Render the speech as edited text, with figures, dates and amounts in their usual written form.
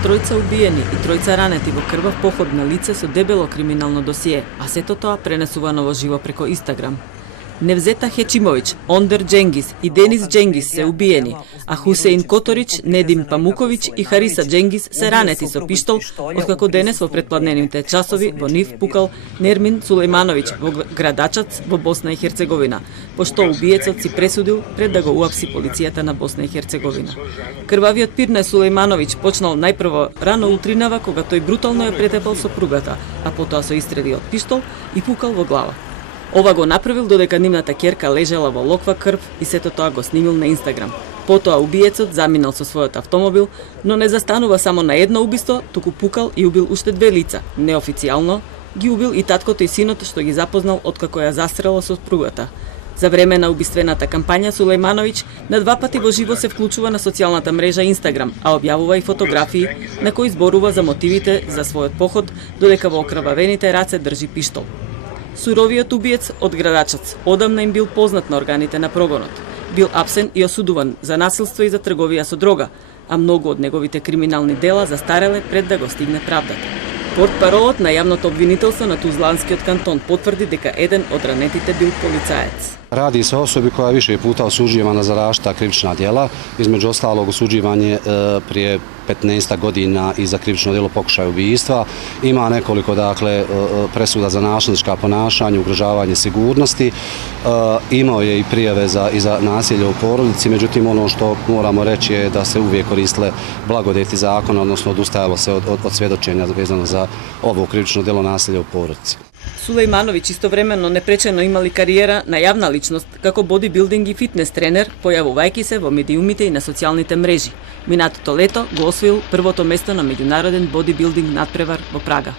Тројца убиени и тројца ранети во крвав поход на лице со дебело криминално досие, а сето тоа пренесувано во живо преко Инстаграм. Невзета Хечимовиќ, Ондер Дженгис и Денис Дженгис се убиени, а Хусеин Которич, Недим Памуковиќ и Хариса Дженгис се ранети со пиштол, откако денес во претпладневните часови во нив пукал Нермин Сулејмановиќ во Градачац во Босна и Херцеговина, пошто убиецот си пресудил пред да го уапси полицијата на Босна и Херцеговина. Крвавиот пир на Сулејмановиќ почнал најпрво рано утринава кога тој брутално ја претепал сопругата, а потоа со истреди од пиштол и пукал во глава. Ова го направил додека нивната ќерка лежала во локва крв и сето тоа го снимил на Инстаграм. Потоа убиецот заминал со својот автомобил, но не застанува само на едно убиство, туку пукал и убил уште две лица. Неофицијално ги убил и таткото и синот што ги запознал откако ја застрелал со сопругата. За време на убиствената кампања Сулејмановиќ на два пати во живо се вклучува на социјалната мрежа Инстаграм, а објавува и фотографии на кои зборува за мотивите за својот поход, додека во окрвавените раце држи пиштол. Суровиот убиец од Градачац одамна им бил познат на органите на прогонот. Бил апсен и осудуван за насилство и за трговија со дрога, а многу од неговите криминални дела застареле пред да го стигне правдата. Портпаролот на јавното обвинителство на Тузланскиот кантон потврди дека еден од ранетите бил полицаец. Radi se o osobi koja je više puta osuđivana za različita krivična djela, između ostalog osuđivanje prije 15 godina i za krivično djelo pokušaja ubistva. Ima nekoliko presuda za nasilnička ponašanja, ugrožavanje sigurnosti. Imao je i prijave za nasilje u porodici, međutim ono što moramo reći je da se uvijek koristile blagodeti zakona, odnosno odustajalo se od svjedočenja vezano za ovo krivično djelo nasilja u porodici. Сулејмановиќ истовремено непречено имали кариера на јавна личност како бодибилдинг и фитнес тренер, појавувајќи се во медиумите и на социјалните мрежи. Минатото лето го освоил првото место на меѓународен бодибилдинг натпревар во Прага.